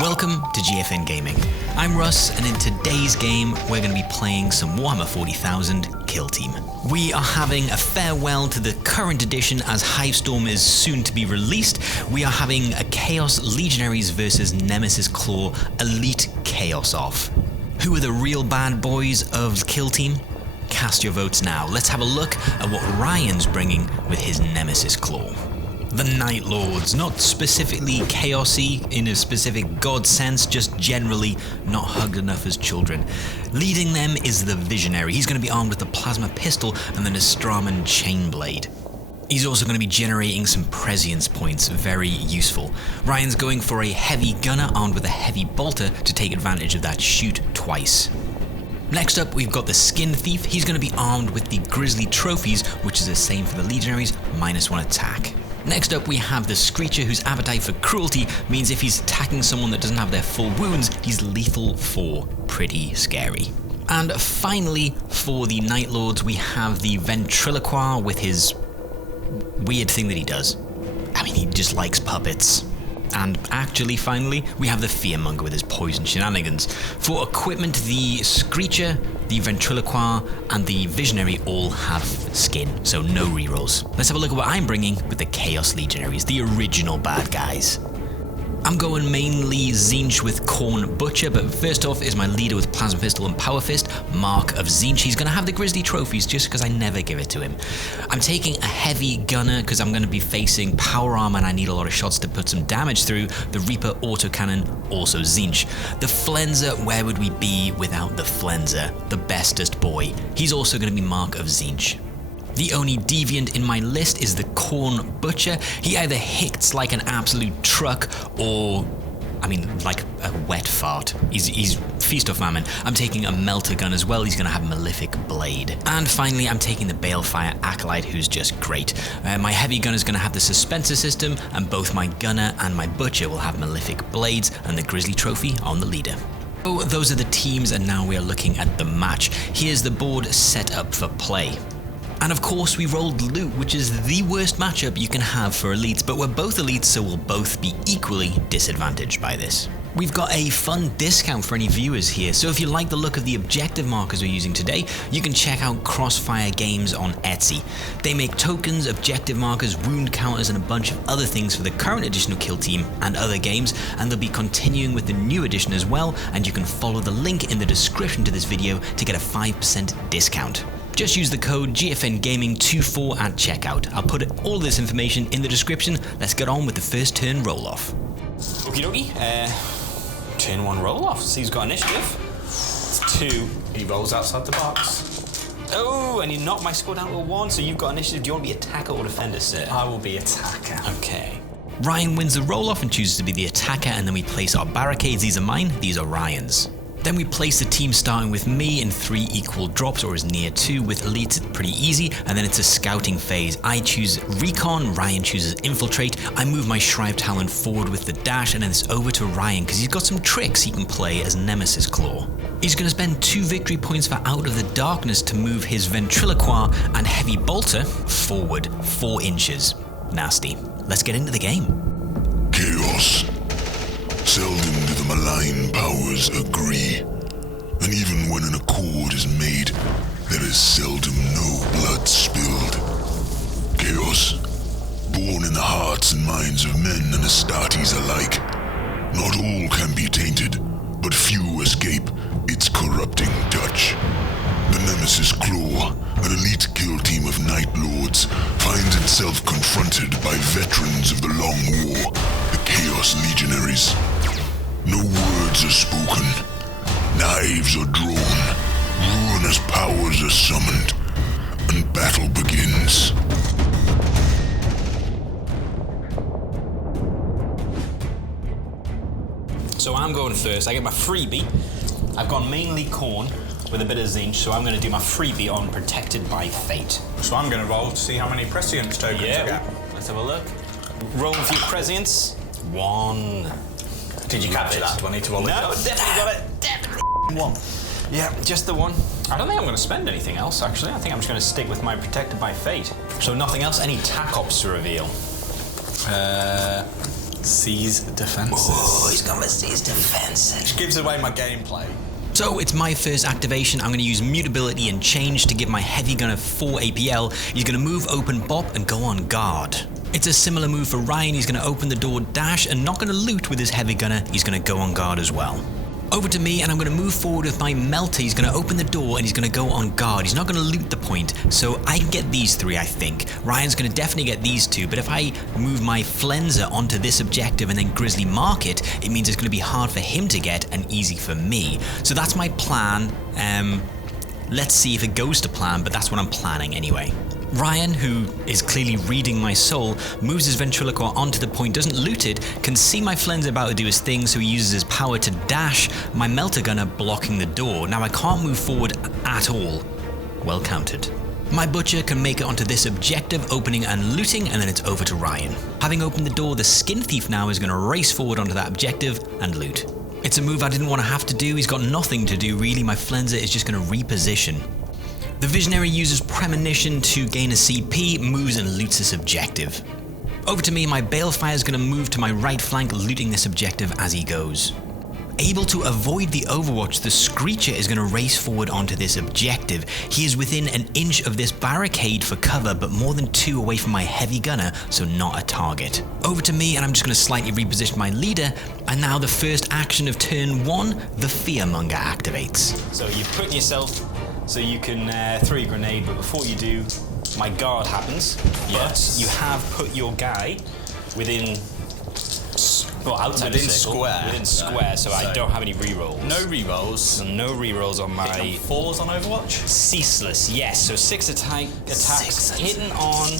Welcome to GFN Gaming. I'm Russ, and in today's game, we're going to be playing some Warhammer 40,000 Kill Team. We are having a farewell to the current edition as Hivestorm is soon to be released. We are having a Chaos Legionaries versus Nemesis Claw Elite Chaos off. Who are the real bad boys of Kill Team? Cast your votes now. Let's have a look at what Ryan's bringing with his Nemesis Claw. The Night Lords, not specifically chaosy in a specific god sense, just generally not hugged enough as children. Leading them is the Visionary. He's going to be armed with the plasma pistol and the Nostraman chainblade. He's also going to be generating some prescience points, very useful. Ryan's going for a heavy gunner armed with a heavy bolter to take advantage of that shoot twice. Next up, we've got the Skin Thief. He's going to be armed with the Grizzly Trophies, which is the same for the Legionaries, -1 attack. Next up, we have the Screecher, whose appetite for cruelty means if he's attacking someone that doesn't have their full wounds, he's lethal 4. Pretty scary. And finally, for the Night Lords, we have the Ventriloquist with his weird thing that he does. I mean, he just likes puppets. And actually, finally, we have the Fearmonger with his poison shenanigans. For equipment, the Screecher, the Ventriloquist, and the Visionary all have skin, so no rerolls. Let's have a look at what I'm bringing with the Chaos Legionaries, the original bad guys. I'm going mainly Tzeentch with Khorne Butcher, but first off is my leader with Plasma Pistol and Power Fist, Mark of Tzeentch. He's going to have the Grizzly Trophies just because I never give it to him. I'm taking a heavy gunner because I'm going to be facing power armor and I need a lot of shots to put some damage through. The Reaper autocannon, also Tzeentch. The Flenser, where would we be without the Flenser, the bestest boy? He's also going to be Mark of Tzeentch. The only deviant in my list is the Khorne Butcher. He either hits like an absolute truck or, like a wet fart. He's feast or famine. I'm taking a Melter Gun as well. He's going to have Malefic Blade. And finally, I'm taking the Balefire Acolyte, who's just great. My Heavy Gun is going to have the Suspensor system, and both my Gunner and my Butcher will have Malefic Blades and the Grizzly Trophy on the leader. So those are the teams, and now we are looking at the match. Here's the board set up for play. And of course we rolled loot, which is the worst matchup you can have for elites, but we're both elites, so we'll both be equally disadvantaged by this. We've got a fun discount for any viewers here, so if you like the look of the objective markers we're using today, you can check out Crossfire Games on Etsy. They make tokens, objective markers, wound counters, and a bunch of other things for the current edition of Kill Team and other games, and they'll be continuing with the new edition as well, and you can follow the link in the description to this video to get a 5% discount. Just use the code GFN Gaming 24 at checkout. I'll put all this information in the description. Let's get on with the first turn roll-off. Okie dokie, turn 1 roll-off. So he's got initiative. It's 2. He rolls outside the box. Oh, and you knocked my score down to a 1, so you've got initiative. Do you want to be attacker or defender, sir? I will be attacker. Okay. Ryan wins the roll-off and chooses to be the attacker, and then we place our barricades. These are mine, these are Ryan's. Then we place the team starting with me in 3 equal drops, or as near 2. With elites, it's pretty easy, and then it's a scouting phase. I choose Recon, Ryan chooses Infiltrate. I move my Shrive Talon forward with the dash, and then it's over to Ryan, because he's got some tricks he can play as Nemesis Claw. He's going to spend 2 victory points for Out of the Darkness to move his Ventriloquist and Heavy Bolter forward 4 inches. Nasty. Let's get into the game. Chaos. Seldom do the malign powers agree, and even when an accord is made, there is seldom no blood spilled. Chaos, born in the hearts and minds of men and Astartes alike. Not all can be tainted, but few escape its corrupting touch. The Nemesis Claw, an elite kill team of Night Lords, finds itself confronted by veterans of the Long War, the Chaos Legionaries. No words are spoken, knives are drawn, ruinous powers are summoned, and battle begins. So I'm going first. I get my freebie. I've gone mainly Khorne with a bit of Tzeentch, so I'm going to do my freebie on Protected by Fate. So I'm going to roll to see how many prescience tokens I get. Let's have a look. Roll a few prescience. 1. Did you capture that? Do I need to roll it? No, definitely got it. Definitely 1. Yeah, just the 1. I don't think I'm going to spend anything else, actually. I think I'm just going to stick with my Protected by Fate. So nothing else? Any TAC ops to reveal? Seize defenses. Oh, he's gone for seize defenses. Which gives away my gameplay. So it's my first activation. I'm going to use mutability and change to give my heavy gunner 4 APL. He's going to move, open, bop, and go on guard. It's a similar move for Ryan. He's going to open the door, dash, and not going to loot with his heavy gunner. He's going to go on guard as well. Over to me, and I'm going to move forward with my melter. He's going to open the door, and he's going to go on guard. He's not going to loot the point, so I can get these 3, I think. Ryan's going to definitely get these 2, but if I move my Flenser onto this objective and then Grizzly mark it, it means it's going to be hard for him to get and easy for me. So that's my plan. Let's see if it goes to plan, but that's what I'm planning anyway. Ryan, who is clearly reading my soul, moves his ventriloquist onto the point, doesn't loot it, can see my Flenser about to do his thing, so he uses his power to dash, my melter gunner blocking the door. Now I can't move forward at all. Well counted. My butcher can make it onto this objective, opening and looting, and then it's over to Ryan. Having opened the door, the skin thief now is going to race forward onto that objective and loot. It's a move I didn't want to have to do. He's got nothing to do really. My Flenser is just going to reposition. The Visionary uses Premonition to gain a CP, moves and loots this objective. Over to me, my Balefire is going to move to my right flank, looting this objective as he goes. Able to avoid the overwatch, the Screecher is going to race forward onto this objective. He is within an inch of this barricade for cover, but more than 2 away from my heavy gunner, so not a target. Over to me, and I'm just going to slightly reposition my leader, and now the first action of turn 1, the Fearmonger activates. So you put yourself so you can throw your grenade, but before you do, my guard happens. Yes. But you have put your guy within, well, outside within the circle, square. Within square, so I don't have any rerolls. No rerolls. So no rerolls on my 4s on Overwatch. ceaseless. Yes, so 6 attacks hitting on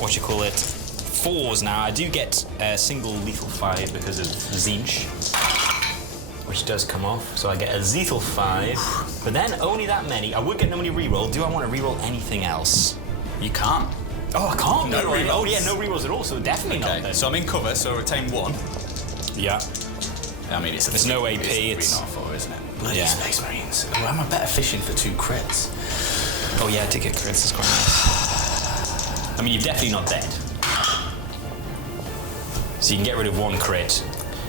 what you call it, 4s now. I do get a single lethal 5 because of Zinch, which does come off, so I get a lethal 5, but then only that many. I would get no many reroll. Do I want to reroll anything else? You can't. Oh, I can't. No reroll. rerolls. Oh yeah, no rerolls at all. So definitely not. Okay, Then. so I'm in cover, so I retain 1. Yeah. I mean, it's a There's 3, no AP, It's it's- a 3, not 4, isn't it? Bloody Yeah. Space Marines. Well, I'm a better fishing for 2 crits. Oh yeah, I did get crits. That's quite nice. I mean, you're definitely not dead. So you can get rid of 1 crit,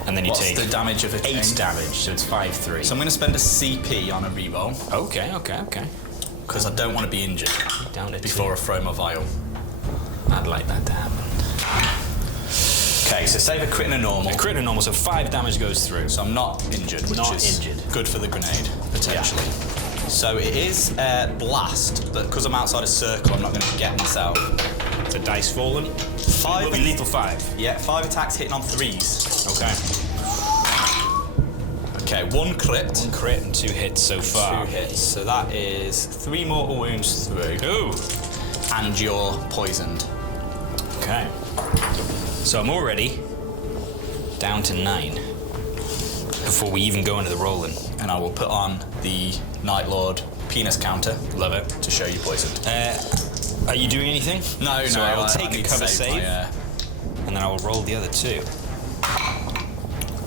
and then you What's take the damage of a 8 chain? damage. So it's 5/3. So I'm going to spend a CP on a reroll Okay. because I don't want to be injured Down to before I throw my vial. I'd like that to happen. Okay, so save a crit and a normal. A crit and normal, so 5 damage goes through. So I'm not injured, which Not is injured. good for the grenade, potentially. So it is blast, but because I'm outside a circle, I'm not going to get myself. It's a dice fallen. 5. Will be lethal 5. Yeah, 5 attacks hitting on 3s. Okay. Okay, 1 crit. 1 crit and 2 hits so far. 2 hits. So that is 3 mortal wounds through. Ooh. And you're poisoned. Okay. So I'm already down to 9 before we even go into the rolling. And I will put on the Night Lord penis counter. Love it. To show you poisoned. Are you doing anything? No, so no. I will I take a need to cover save, my, and then I will roll the other 2.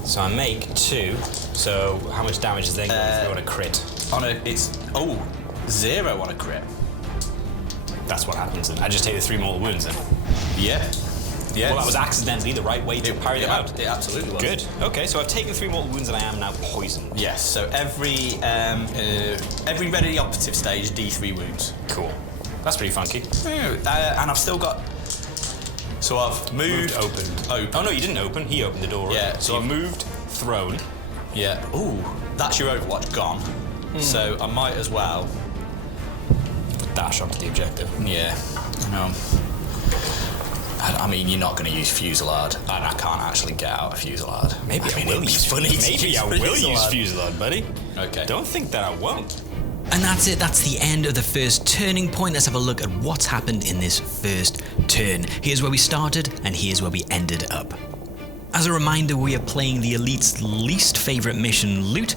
So I make 2. So how much damage is there going through on a crit? it's 0 on a crit. That's what happens then. I just take the 3 mortal wounds then. Yeah. Yeah. Well, that was accidentally the right way to parry them out. It absolutely was. Good. Okay, so I've taken 3 mortal wounds and I am now poisoned. Yes. So every ready operative stage, D3 wounds. Cool. That's pretty funky. And I've still got. So I've moved, opened. Open. Oh no, you didn't open. He opened the door. Yeah, So so you moved, thrown. Yeah. Ooh, that's your Overwatch gone. So I might as well. Dash onto the objective. Yeah. I mean, you're not going to use Fusillade, and I can't actually get out of Fusillade. Maybe I will use Fusillade, buddy. Okay. Don't think that I won't. And that's it, that's the end of the first turning point. Let's have a look at what's happened in this first turn. Here's where we started, and here's where we ended up. As a reminder, we are playing the Elite's least favourite mission, Loot.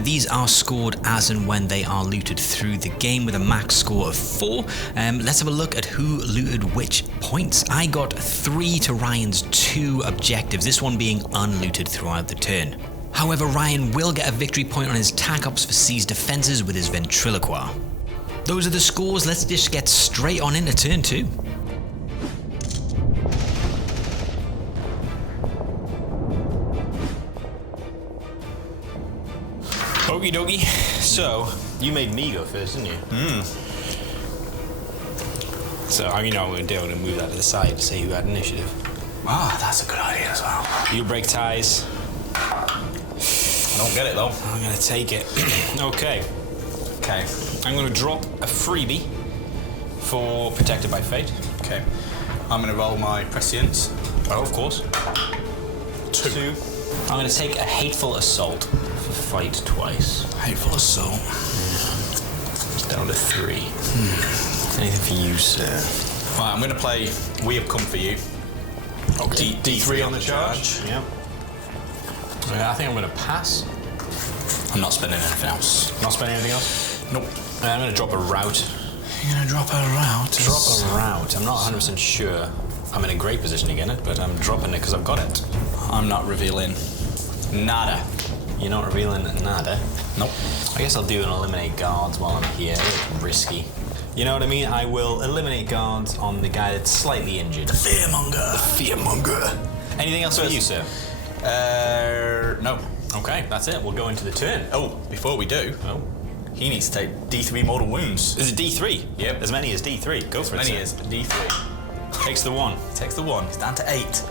These are scored as and when they are looted through the game with a max score of 4. Let's have a look at who looted which points. I got 3 to Ryan's 2 objectives, this one being unlooted throughout the turn. However, Ryan will get a victory point on his TAC Ops for seized defences with his Ventriloquist. Those are the scores, let's just get straight on into turn 2. Okie dokie. So, you made me go first, didn't you? So, you know what I'm going to do. I'm going to move that to the side to see who had initiative. Ah, that's a good idea as well. You break ties. I don't get it though. I'm going to take it. Okay. Okay. I'm going to drop a freebie for Protected by Fate. Okay. I'm going to roll my prescience. Oh, of course. Two. I'm going to take a Hateful Assault for fight twice. Hateful assault. It's down to 3. Anything for you, sir? Right, I'm going to play We Have Come For You. Okay. D3 on the charge. Yep. I think I'm going to pass. I'm not spending anything else. Not spending anything else? Nope. I'm going to drop a route. You're going to drop a route? Drop a route. I'm not 100% sure I'm in a great position to get it, but I'm dropping it because I've got it. I'm not revealing nada. You're not revealing nada? Nope. I guess I'll do an eliminate guards while I'm here. It's risky. You know what I mean? I will eliminate guards on the guy that's slightly injured. Fearmonger. Fearmonger. Anything else for you, sir? No. Okay, that's it. We'll go into the turn. Oh, before we do, he needs to take D3 mortal wounds. Is it D3? Yep. As many as D3. Go for it. Many sir. is D3. Takes the 1. Takes the 1. It's down to 8.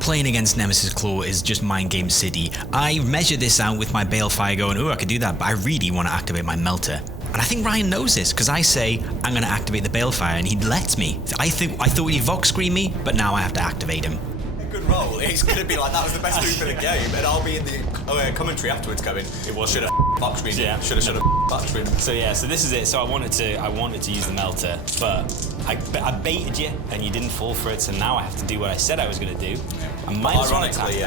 Playing against Nemesis Claw is just Mind Game City. I measured this out with my Balefire going, oh, I could do that, but I really want to activate my Melter. And I think Ryan knows this, because I say, I'm going to activate the Balefire, and he lets me. I thought he'd Vox Screen me, but now I have to activate him. Good roll. It's going to be like, that was the best move for the game, and I'll be in the commentary afterwards going, it was should have box screen. Yeah. Should have box screen. So yeah, so this is it. So I wanted to use the Melter, but I baited you and you didn't fall for it. So now I have to do what I said I was going to do. And Ironically,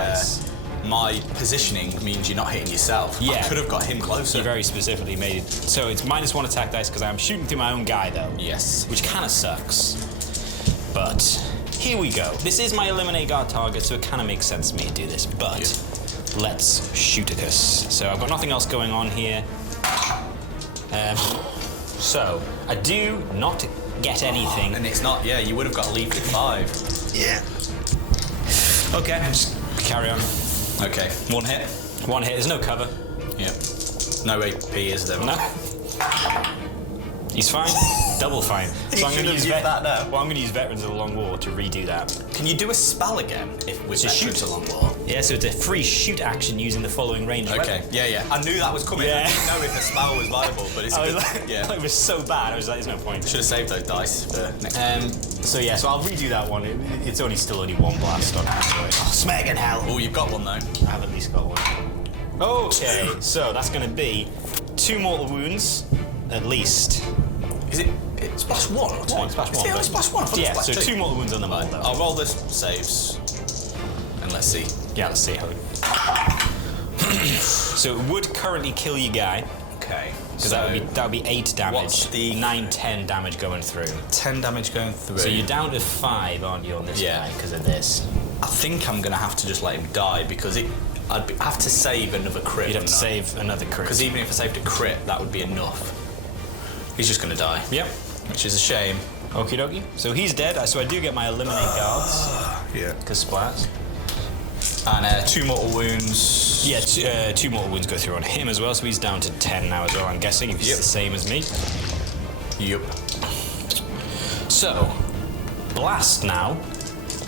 my positioning means you're not hitting yourself. Yeah. I could have got him closer. You very specifically made it. So it's -1 attack dice because I'm shooting through my own guy though. Yes. Which kind of sucks. But here we go. This is my eliminate guard target, so it kind of makes sense to me to do this. But let's shoot at this. So I've got nothing else going on here. So I do not get anything. And it's not, you would have got a lead at 5. Yeah. Okay, just carry on. Okay, 1 hit. 1 hit, there's no cover. Yep. No AP, is there? No. He's fine. Double fine. So I'm going to use that now. Well, I'm going to use Veterans of the Long War to redo that. Can you do a spell again if with Veterans of Long War? Yeah, so it's a free shoot action using the following range. Okay, yeah. I knew that was coming. Yeah. I didn't know if the spell was viable, but it's good. It was so bad. I was like, there's no point. Should have saved those dice for next time. So yeah, so I'll redo that one. It's still only 1 blast on it. Anyway. Oh, smacking hell. Oh, you've got one though. I have at least got one. Okay, so that's going to be 2 mortal wounds, at least. Is it splash 1 or 2? Splash 1. Yeah, splash 1. Yeah, so 2 mortal wounds on the mortal. I'll roll the saves. And let's see. Yeah, let's see how So it would currently kill your guy. Okay. Because that would be 8 damage. What's the 9, 10 damage going through. 10 damage going through. So you're down to 5, aren't you, on this guy because of this? I think I'm going to have to just let him die because I'd have to save another crit. You'd have to save another crit. Because even if I saved a crit, that would be enough. He's just going to die. Yep. Which is a shame. Okie dokie. So he's dead. So I do get my eliminate guards. Yeah. Because splats. And 2 mortal wounds. Yeah, 2 mortal wounds go through on him as well. So he's down to 10 now as well, I'm guessing, if he's the same as me. Yep. So, blast now.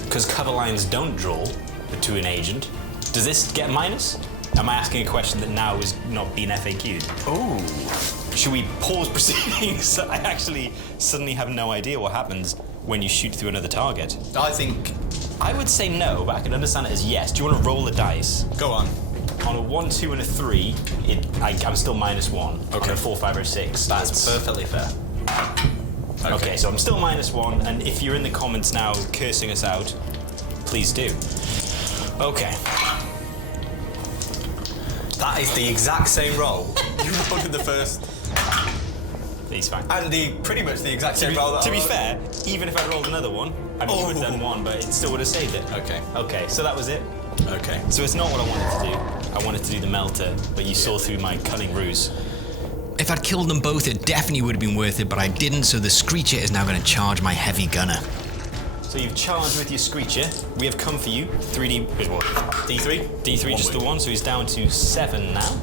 Because cover lines don't draw to an agent. Does this get minus? Am I asking a question that now is not being FAQ'd? Ooh. Should we pause proceedings? I actually suddenly have no idea what happens when you shoot through another target. I would say no, but I can understand it as yes. Do you want to roll the dice? Go on. On a 1, 2, and a 3, I'm still -1. Okay. On a 4, 5, or 6. That's perfectly fair. Okay, so I'm still -1, and if you're in the comments now cursing us out, please do. Okay. That is the exact same roll you rolled in the first. He's fine. And pretty much the exact same roll that To be fair, even if I rolled another one, I mean, you would have done 1, but it still would have saved it. Okay. Okay, so that was it. Okay. So it's not what I wanted to do. I wanted to do the Melter, but you saw through my cunning ruse. If I'd killed them both, it definitely would have been worth it, but I didn't, so the Screecher is now going to charge my Heavy Gunner. So you've charged with your Screecher. We have come for you. 3D, what? D3? D3, just the 1, so he's down to 7 now.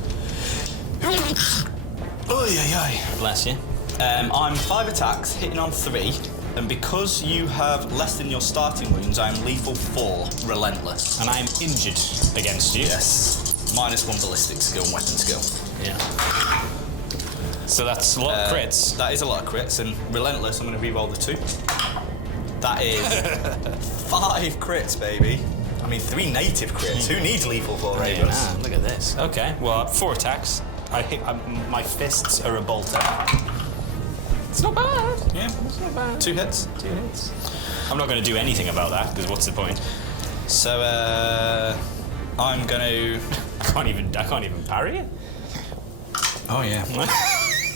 Bless you. I'm 5 attacks, hitting on 3, and because you have less than your starting wounds, I'm lethal 4, relentless. And I'm injured against you. Yes. -1 ballistic skill and weapon skill. Yeah. So that's a lot of crits. That is a lot of crits, and relentless, I'm going to re-roll the 2. That is 5 crits, baby. I mean, 3 native crits. Who needs lethal 4 Ravens? Yeah, look at this. Okay, well, 4 attacks. My fists are a bolter. It's not bad. Yeah, It's not bad. 2 hits. 2 hits. I'm not going to do anything about that, because what's the point? So, I'm going to... I can't even parry it. Oh, yeah.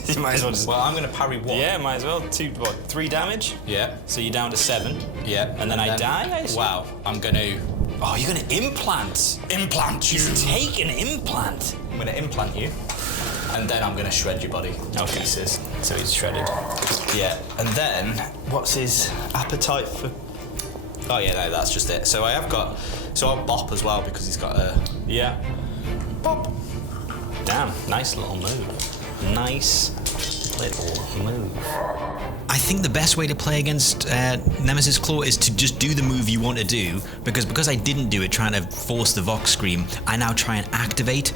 You might as well just... Well, I'm going to parry 1. Yeah, might as well. 3 damage? Yeah. So you're down to 7. Yeah. And then I die, I assume? Wow. I'm going to... Oh, you're going to implant. implant you. Take an implant. I'm going to implant you. And then I'm going to shred your body to Okay. pieces. So he's shredded. Yeah. And then, what's his appetite for... Oh, yeah, no, that's just it. So I have got... So I'll bop as well, because he's got a... Yeah. Bop. Damn, nice little move. Nice little move. I think the best way to play against Nemesis Claw is to just do the move you want to do, because I didn't do it trying to force the Vox Scream, I now try and activate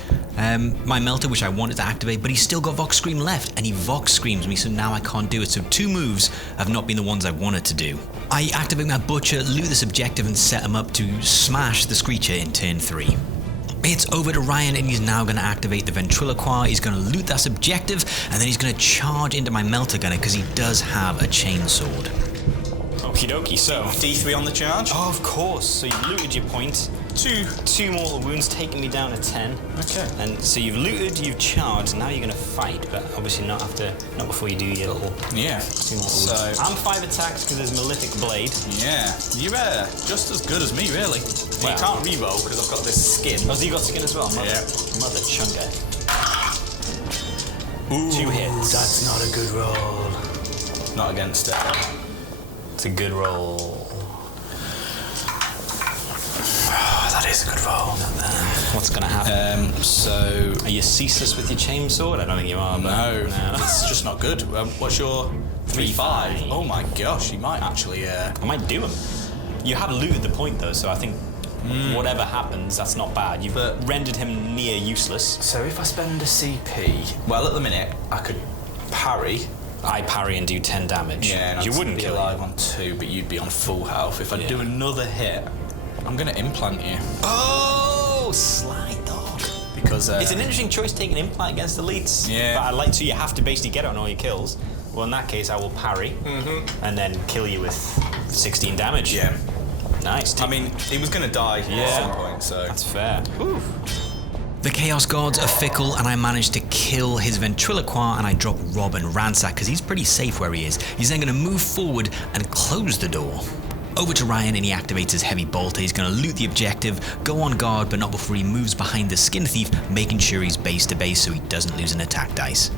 my Melter, which I wanted to activate, but he's still got Vox Scream left, and he Vox Screams me, so now I can't do it. So 2 moves have not been the ones I wanted to do. I activate my Butcher, loot this objective, and set him up to smash the Screecher in turn 3. It's over to Ryan, and he's now going to activate the Ventriloquist. He's going to loot that objective, and then he's going to charge into my Melter Gunner because he does have a chainsword. Okie dokie, so. D3 on the charge. Oh, of course. So you've looted your point. 2 mortal wounds, taking me down to 10. Okay. And so you've looted, you've charged, and now you're going to fight, but obviously not before you do your little. Yeah. 2 mortal So wounds. I'm 5 attacks because there's Malefic Blade. yeah, you're just as good as me, really. Wow. You can't re-roll because I've got this skin. Oh, so you got skin as well? Yeah. Mother chunga. Ooh, 2 hits. That's not a good roll. Not against it. It's a good roll. That is a good roll. What's going to happen? So Are you ceaseless with your chainsword? I don't think you are. But no, it's just not good. What's your 3-5? Oh my gosh, you might actually. I might do him. You have looted the point though, so I think whatever happens, that's not bad. You've rendered him near useless. So if I spend a CP, well, at the minute I could parry. I parry and do 10 damage. Yeah, and you I'd wouldn't be kill alive him. on 2, but you'd be on full health. If I Yeah. do another hit, I'm gonna implant you Oh, sly dog. because It's an interesting choice taking implant against elites. Yeah. But I like to. You have to basically get it on all your kills. Well, in that case, I will parry and then kill you with 16 damage. Yeah. Nice. I mean, he was gonna die at some point, so That's fair. Ooh. The Chaos Gods are fickle, and I managed to kill his Ventriloquist, and I drop Rob and Ransack because he's pretty safe where he is. He's then going to move forward and close the door. Over to Ryan, and he activates his Heavy Bolter. He's going to loot the objective, go on guard, but not before he moves behind the Skin Thief, making sure he's base to base so he doesn't lose an attack dice.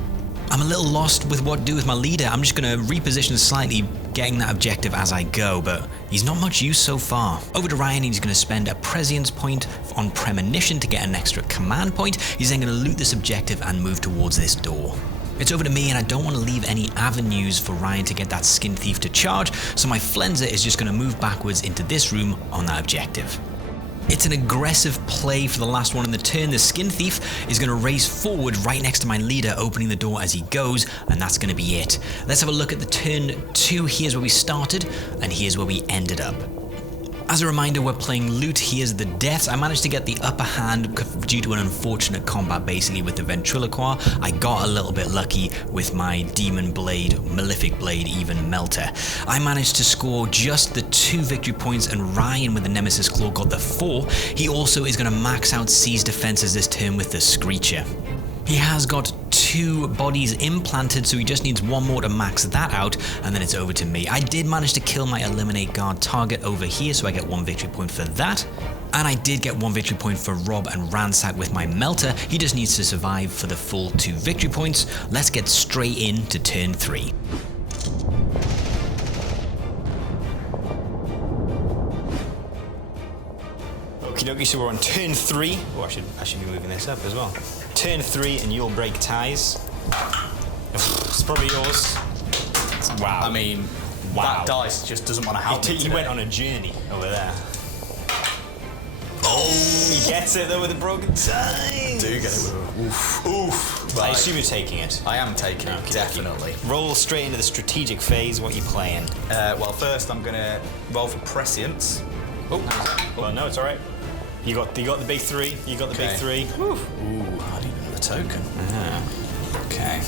I'm a little lost with what to do with my leader. I'm just going to reposition slightly, getting that objective as I go, but he's not much use so far. Over to Ryan, he's going to spend a Prescience point on Premonition to get an extra command point. He's then going to loot this objective and move towards this door. It's over to me, and I don't want to leave any avenues for Ryan to get that Skin Thief to charge, so my Flenser is just going to move backwards into this room on that objective. It's an aggressive play for the last one in the turn. The Skin Thief is going to race forward right next to my leader, opening the door as he goes, and that's going to be it. Let's have a look at the turn 2. Here's where we started, and here's where we ended up. As a reminder, we're playing loot. Here's the deaths. I managed to get the upper hand due to an unfortunate combat basically with the Ventriloquist. I got a little bit lucky with my Demon Blade, Malefic Blade, even Melter. I managed to score just the 2 victory points, and Ryan with the Nemesis Claw got the 4. He also is going to max out C's defenses this turn with the Screecher. He has got 2 bodies implanted, so he just needs 1 more to max that out, and then it's over to me. I did manage to kill my Eliminate Guard target over here, so I get 1 victory point for that. And I did get 1 victory point for Rob and Ransack with my Melter. He just needs to survive for the full 2 victory points. Let's get straight into turn 3. Okie Okie dokie, so we're on turn 3. Oh, I should be moving this up as well. Turn 3 and you'll break ties. It's probably yours. Wow. I mean, that dice just doesn't want to help me He today. went on a journey over there. Oh! He gets it though with a broken tie. Do get it with a oof. Oof. I Right. assume you're taking it. I am taking it, definitely. Roll straight into the strategic phase. What are you playing? Well, first I'm going to roll for prescience. Oh, well, no, it's all right. You got the big 3. You got the big 3. Ooh, I need another token. Okay.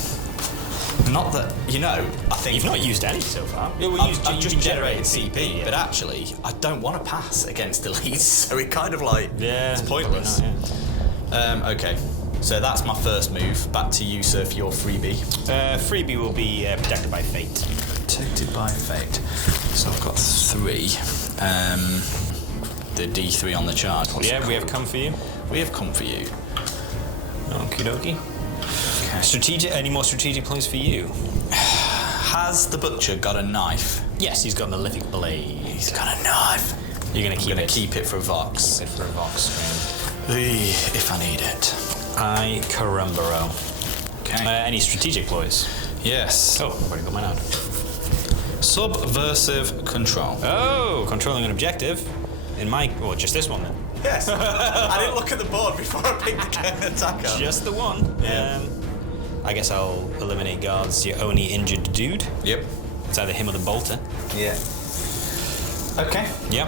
Not that, I think... You've not used any so far. Yeah, I've just generated CP, yeah. but actually, I don't want to pass against elites, so it kind of like... Yeah, it's pointless. Not, Okay, so that's my first move. Back to you, sir, for your freebie. Freebie will be protected by fate. Protected by fate. So I've got 3. The D3 on the chart. What's it We have called? come for you. We have come for you. Okie dokie. Strategic. Any more strategic plays for you? Has the butcher got a knife? Yes, he's got an Olympic blade. He's got a knife. You're gonna I'm going to keep it for a Vox. Keep it for a Vox screen. If I need it. Ay, carumbaro. Okay. Any strategic ploys? Yes. Oh, I've already got mine out. Subversive control. Oh, controlling an objective. Just this one then. Yes. I didn't look at the board before I picked the attacker. Just the one. Yeah. I guess I'll eliminate guards. Your only injured dude. Yep. It's either him or the bolter. Yeah. Okay. Yep.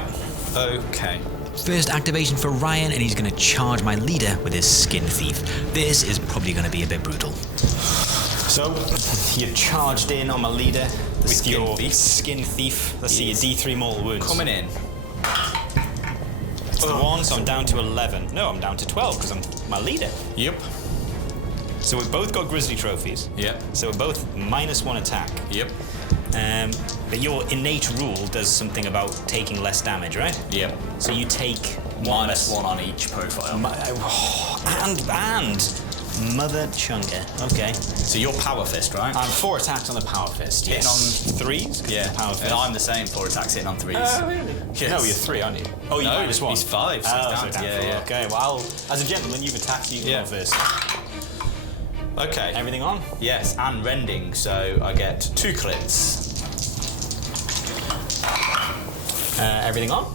Okay. First activation for Ryan, and he's going to charge my leader with his Skin Thief. This is probably going to be a bit brutal. So, you charged in on my leader with Skin your Thief. Skin Thief. Let's see, your D3 mortal wounds. Coming in. It's the 1, so I'm down to 11. No, I'm down to 12 because I'm my leader. Yep. So we've both got Grizzly trophies. Yep. So we're both -1 attack. Yep. But your innate rule does something about taking less damage, right? Yep. So you take -1 on each profile. And Mother Chunga. Okay. So you're Power Fist, right? I'm 4 attacks on the Power Fist. Hitting Yes. on 3s? 'cause Yeah. it's Power Fist. And I'm the same. 4 attacks hitting on 3s. Oh, really? Yes. No, you're 3, aren't you? Oh, you No, -1. he's 5, so Oh, he's so down. down Yeah, 4. yeah. Okay, well, as a gentleman, you've attacked, you Yeah. go first. Okay. Everything on? Yes, and rending, so I get 2 crits. Everything on?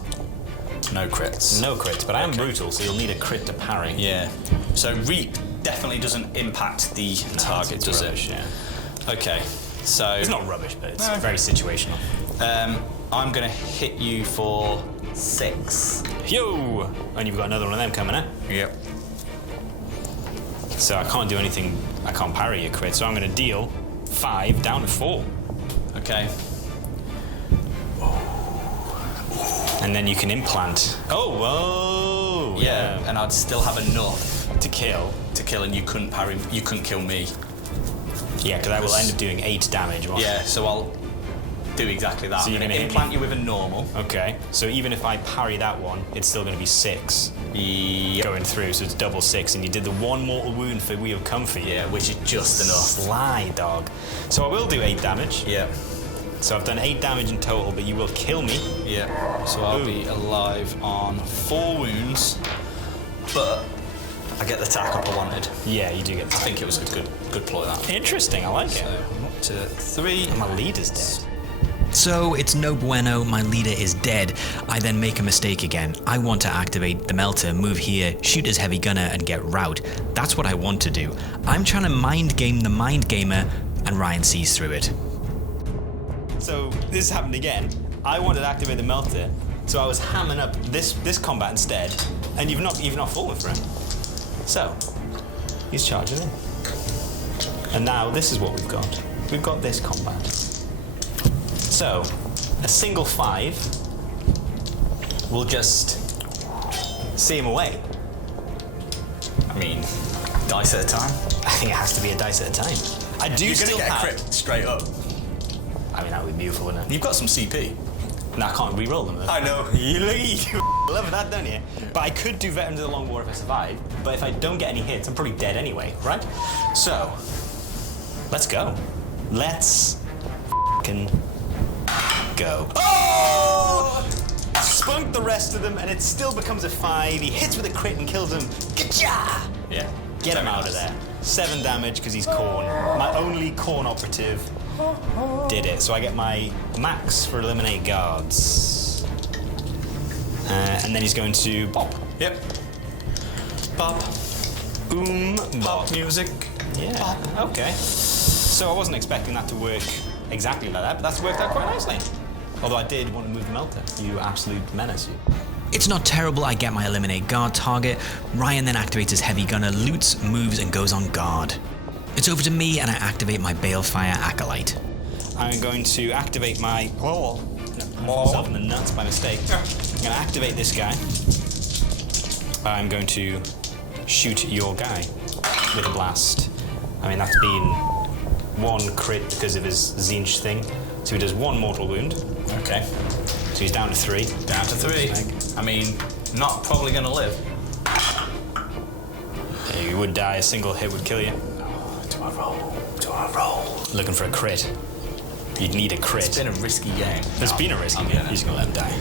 No crits. No crits, but I am brutal, so you'll need a crit to parry. Yeah. So Reap definitely doesn't impact the target, it's does rubbish, it? Yeah. Okay. So It's not rubbish, but it's No. very situational. I'm gonna hit you for 6. Yo! And you've got another one of them coming, eh? Yep. So I can't do anything, I can't parry your crit, so I'm going to deal 5 down to 4. Okay. And then you can implant. Oh, whoa! Yeah. And I'd still have enough To kill. to kill, and you couldn't parry. You couldn't kill me. Yeah, because I will end up doing 8 damage. Won't I? Yeah. So I'll do exactly that. So I'm you're gonna gonna hit implant me? you with a normal. Okay, so even if I parry that one, it's still going to be 6 Yep. going through, so it's double 6, and you did the 1 mortal wound for We Have Come For You. Yeah, which is just enough. Sly dog. So I will do 8 damage. Yeah. So I've done 8 damage in total, but you will kill me. Yeah. So I'll Ooh. be alive on 4 wounds, but I get the attack up I wanted. Yeah, you do get I that. think it was a good ploy that. Interesting, I like it. So I'm up to 3. And my leader's dead. So it's no bueno, my leader is dead. I then make a mistake again. I want to activate the melter, move here, shoot his heavy gunner and get rout. That's what I want to do. I'm trying to mind game the mind gamer, and Ryan sees through it. So this happened again. I wanted to activate the melter, so I was hamming up this combat instead, and you've not fallen for him. So he's charging in, and now this is what we've got. We've got this combat. So a single 5 will just see him away. I mean, dice at a time. I think it has to be a dice at a time. I do You're still gonna get have. a crit straight up. I mean, that would be beautiful, wouldn't it? You've got some CP. No, I can't re-roll them though. I know. You love that, don't you? But I could do Veterans of the Long War if I survive. But if I don't get any hits, I'm probably dead anyway, right? So, let's go. Let's f***ing go. Oh! Spunk shoot the rest of them, and it still becomes a 5. He hits with a crit and kills him. Gotcha! Yeah, get him out of there. 7 damage because he's Khorne. My only Khorne operative did it. So I get my max for eliminate guards. And then he's going to bop. Yep. Bop. Boom. Bop music. Yeah. Bop. Okay. So I wasn't expecting that to work exactly like that, but that's worked out quite nicely. Although I did want to move the melter. You absolute menace, you. It's not terrible. I get my eliminate guard target. Ryan then activates his heavy gunner, loots, moves, and goes on guard. It's over to me, and I activate my Balefire Acolyte. I'm going to activate my... Oh, no, myself in the nuts by mistake. I'm going to activate this guy. I'm going to shoot your guy with a blast. I mean, that's been 1 crit because of his Zinch thing. So he does 1 mortal wound. Okay. So he's down to 3. Down to 3. I mean, not probably going to live. Yeah, you would die. A single hit would kill you. Do I roll? Do I roll? Looking for a crit. You'd need a crit. It's been a risky game. It's been a risky game. He's going to let him die.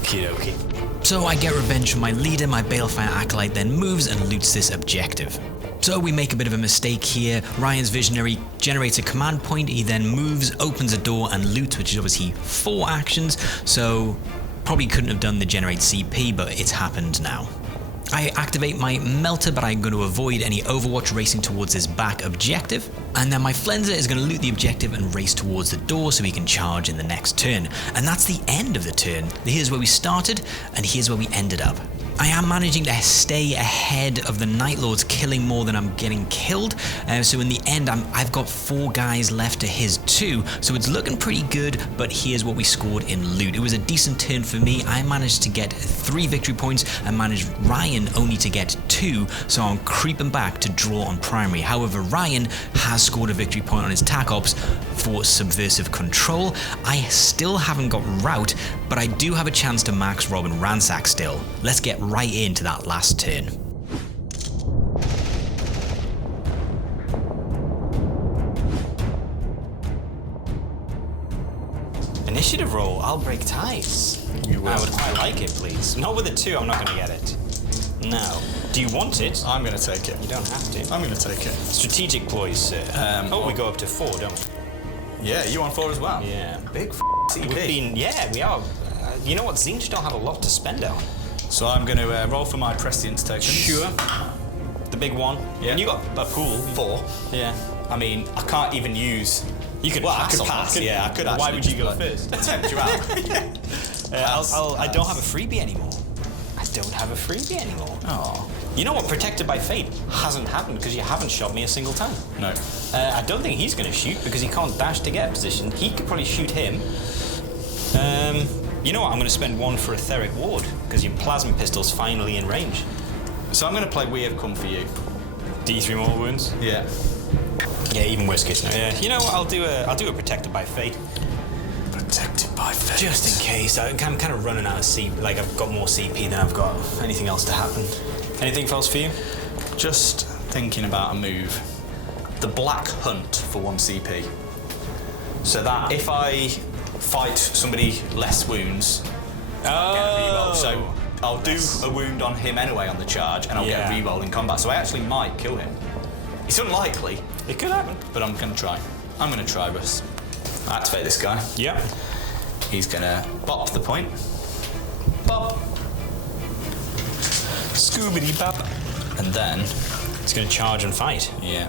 Okie dokie. So I get revenge from my leader. My Balefire Acolyte then moves and loots this objective. So we make a bit of a mistake here. Ryan's Visionary generates a command point. He then moves, opens a door, and loots, which is obviously 4 actions. So probably couldn't have done the generate CP, but it's happened now. I activate my melter, but I'm going to avoid any Overwatch racing towards this back objective. And then my Flenser is going to loot the objective and race towards the door so he can charge in the next turn. And that's the end of the turn. Here's where we started, and here's where we ended up. I am managing to stay ahead of the Night Lords, killing more than I'm getting killed. So in the end, I've got 4 guys left to his 2. So it's looking pretty good, but here's what we scored in loot. It was a decent turn for me. I managed to get 3 victory points and managed Ryan only to get 2. So I'm creeping back to draw on primary. However, Ryan has scored a victory point on his TAC Ops for Subversive Control. I still haven't got Rout, but I do have a chance to max Rob and Ransack still. Let's get right into that last turn. Initiative roll. I'll break ties. You will. I would quite like it, please. Not with a 2. I'm not going to get it. No. Do you want it? I'm going to take it. You don't have to. I'm going to take it. Strategic ploys, sir. We go up to 4, don't we? Yeah, you on 4 as well. Yeah. Big CP. Yeah, we are. You know what? Zinch don't have a lot to spend on. So I'm going to roll for my Prescience tokens. Sure. The big one. Yeah. And you got a pool. 4. Yeah. I mean, I can't even use... You could Well, pass. I could on pass, that, yeah, I could actually Why would you just go like first? Tempt you out. I don't have a freebie anymore. I don't have a freebie anymore. Oh. You know what? Protected by Fate hasn't happened because you haven't shot me a single time. No. I don't think he's going to shoot because he can't dash to get a position. He could probably shoot him. You know what? I'm going to spend 1 for Etheric Ward because your plasma pistol's finally in range. So I'm going to play We Have Come For You. D3 mortal wounds. Yeah. Yeah, even worse case scenario. Yeah. You know what? I'll do a Protected by Fate. Protected by Fate. Just in case. I'm kind of running out of CP. Like, I've got more CP than I've got anything else to happen. Anything else for you? Just thinking about a move. The Black Hunt for 1 CP. So that if I fight somebody less wounds, I'll get a reroll. So I'll do a wound on him anyway on the charge, and I'll get a reroll in combat. So I actually might kill him. It's unlikely. It could happen. But I'm going to try. I'm going to try, Russ. I activate this guy. Yeah. He's going to bop the point. Bop. Scoobity bop. And then... He's going to charge and fight. Yeah.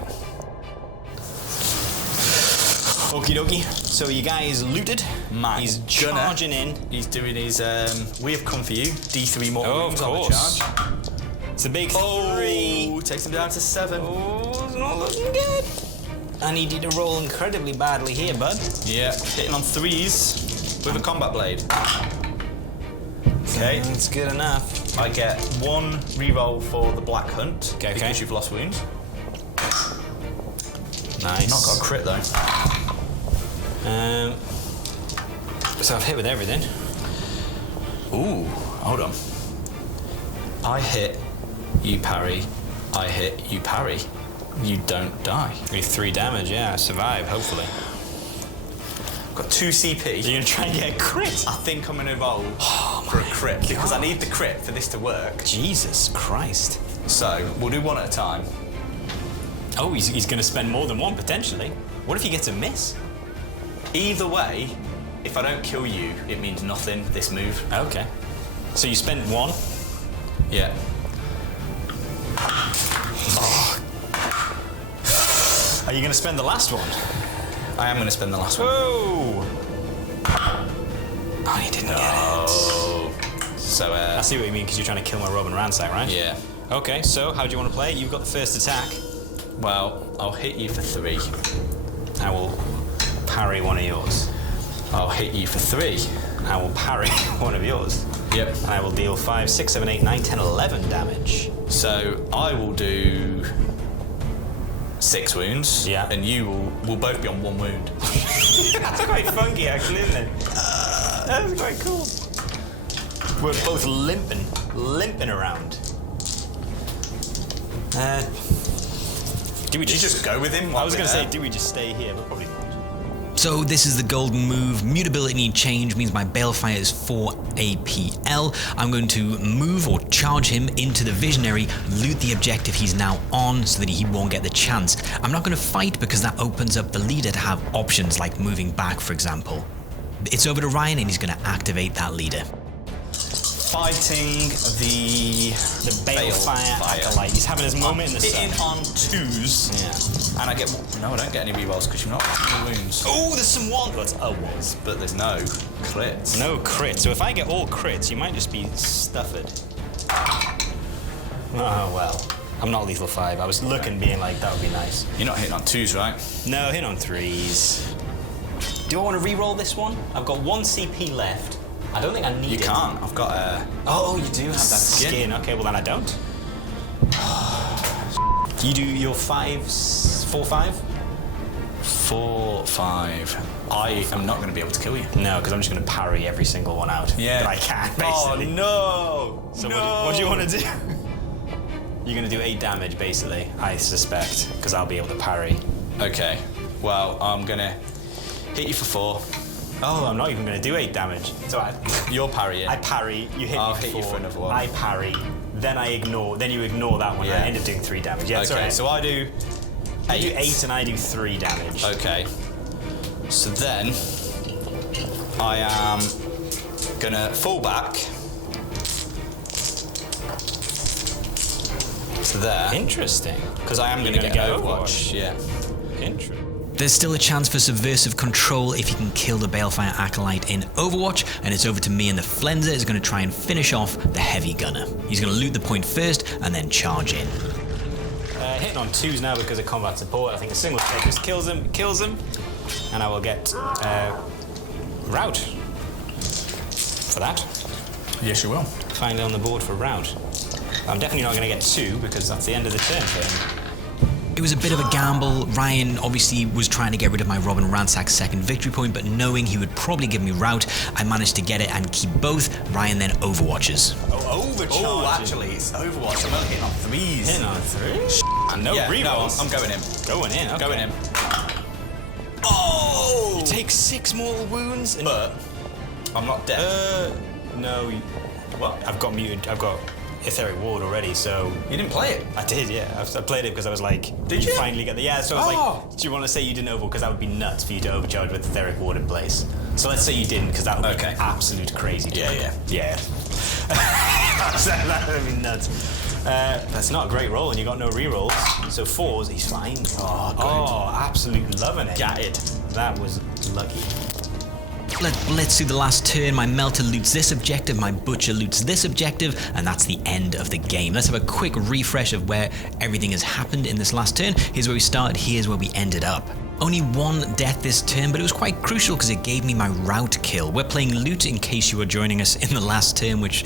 Okie dokie. So you guys looted. He's charging in. He's doing his We Have Come For You. D3 mortal wounds on the charge. It's a big 3. Oh, takes him down to 7. Oh, it's not looking good. I need you to roll incredibly badly here, bud. Yeah, hitting on 3s with a combat blade. Okay. That's good enough. I get 1 reroll for the Black Hunt because you've lost wounds. Nice. Not got a crit though. So I've hit with everything. Ooh, hold on. I hit, you parry. I hit, you parry. You don't die. With 3 damage, yeah. I survive, hopefully. got 2 CP. You're gonna try and get a crit? I think I'm gonna roll for a crit because I need the crit for this to work. Jesus Christ. So we'll do one at a time. Oh, he's gonna spend more than one potentially. What if he gets a miss? Either way, if I don't kill you, it means nothing, this move. Okay. So you spend 1? Yeah. Are you gonna spend the last one? I am going to spend the last one. Whoa! Oh, he didn't get it. So, I see what you mean, because you're trying to kill my Robin Ransack, right? yeah. Okay, so how do you want to play it? You've got the first attack. Well, I'll hit you for 3. I will parry one of yours. I'll hit you for 3. I will parry one of yours. Yep. And I will deal 5, 6, 7, 8, 9, 10, 11 damage. So I will do 6 wounds. Yeah. And we'll both be on 1 wound. That's quite funky, actually, isn't it? That's quite cool. We're both limping around. Do we just go with him? I was going to say, do we just stay here? But probably not. So this is the golden move. Mutability change means my Balefire is 4 APL. I'm going to move or charge him into the Visionary, loot the objective he's now on so that he won't get the chance. I'm not going to fight because that opens up the leader to have options like moving back, for example. It's over to Ryan and he's going to activate that leader. Fighting the Balefire Acolyte. He's having his moment in the sun. hitting on 2s. Yeah. And I get... No, I don't get any rerolls because you're not any wounds. Oh, there's some one. Well, it's a was. But there's no crits. No crits. So if I get all crits, you might just be stuffed. Oh, well. I'm not lethal 5. I was looking, being like, that would be nice. You're not hitting on 2s, right? No, hitting on 3s. Do I want to re-roll this one? I've got 1 CP left. I don't think I need it. You can't. I've got a... Oh, you do have that skin. Okay, well then I don't. You do your 4, 5? 4, 5. I am not going to be able to kill you. No, because I'm just going to parry every single one out. Yeah. That I can, basically. Oh, no! So no. what do you want to do? You're going to do 8 damage, basically, I suspect, because I'll be able to parry. Okay. Well, I'm going to hit you for 4. Oh, I'm not even going to do 8 damage. So You're parrying. I parry, you hit I'll me for hit 4. you for another one. I parry, then I ignore, then you ignore that one, Yeah. and I end up doing 3 damage. Yeah, Okay, sorry. so I do 8. You do 8 and I do 3 damage. Okay. So then, I am gonna fall back to there. Interesting. Because I am You're gonna get gonna Overwatch. Yeah. Interesting. There's still a chance for subversive control if you can kill the Balefire Acolyte in Overwatch, and it's over to me, and the Flenser is going to try and finish off the Heavy Gunner. He's going to loot the point first and then charge in. Hitting on 2s now because of combat support. I think a single hit just kills him, and I will get rout for that. Yes, you will. Finally on the board for rout. I'm definitely not going to get 2 because that's the end of the turn for him. It was a bit of a gamble. Ryan obviously was trying to get rid of my Robin Ransack's second victory point, but knowing he would probably give me rout, I managed to get it and keep both. Ryan then overwatches. Oh, overcharge. Oh, actually, it's Overwatch. I'm not hitting on 3s. Hitting on 3? No Yeah, rerolls. no, I'm going in. Going in, okay. Going in. Oh! You take 6 mortal wounds, and But I'm not dead. no. What? I've got muted. I've got Etheric Ward already, so You didn't play it. I did. Yeah, I played it because I was like, Did you? finally get the So I was like, do you want to say you didn't over? Because that would be nuts for you to overcharge with Etheric Ward in place. So let's say you didn't, because that would Okay. be absolute crazy. Yeah. That would be nuts. That's not a great roll, and you got no rerolls. So 4s, he's fine. Oh, absolutely loving it. Gatted. That was lucky. Let's do the last turn. My Melter loots this objective, my Butcher loots this objective, and that's the end of the game. Let's have a quick refresh of where everything has happened in this last turn. Here's where we started, here's where we ended up. Only 1 death this turn, but it was quite crucial because it gave me my rout kill. We're playing loot in case you were joining us in the last turn, which,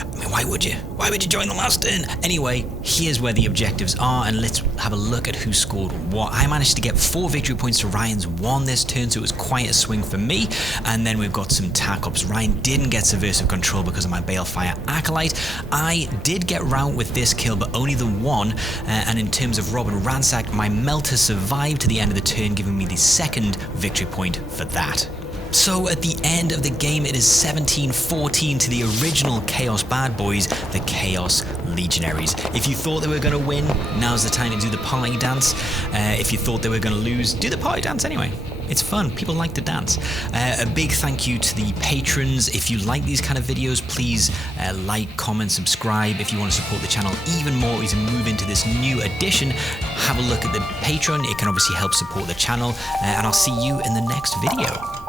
I mean, why would you? Why would you join the last turn? Anyway, here's where the objectives are, and let's have a look at who scored what. I managed to get 4 victory points to Ryan's 1 this turn, so it was quite a swing for me. And then we've got some tac ops. Ryan didn't get subversive control because of my Balefire Acolyte. I did get rout with this kill, but only the 1. And in terms of Robin Ransack, my Melter survived to the end of the turn, giving me the 2nd victory point for that. So at the end of the game, it is 17-14 to the original Chaos bad boys, the Chaos Legionaries. If you thought they were going to win, now's the time to do the party dance. If you thought they were going to lose, do the party dance anyway. It's fun. People like to dance. A big thank you to the patrons. If you like these kind of videos, please like, comment, subscribe. If you want to support the channel even more as we move into this new edition, have a look at the Patreon. It can obviously help support the channel. And I'll see you in the next video.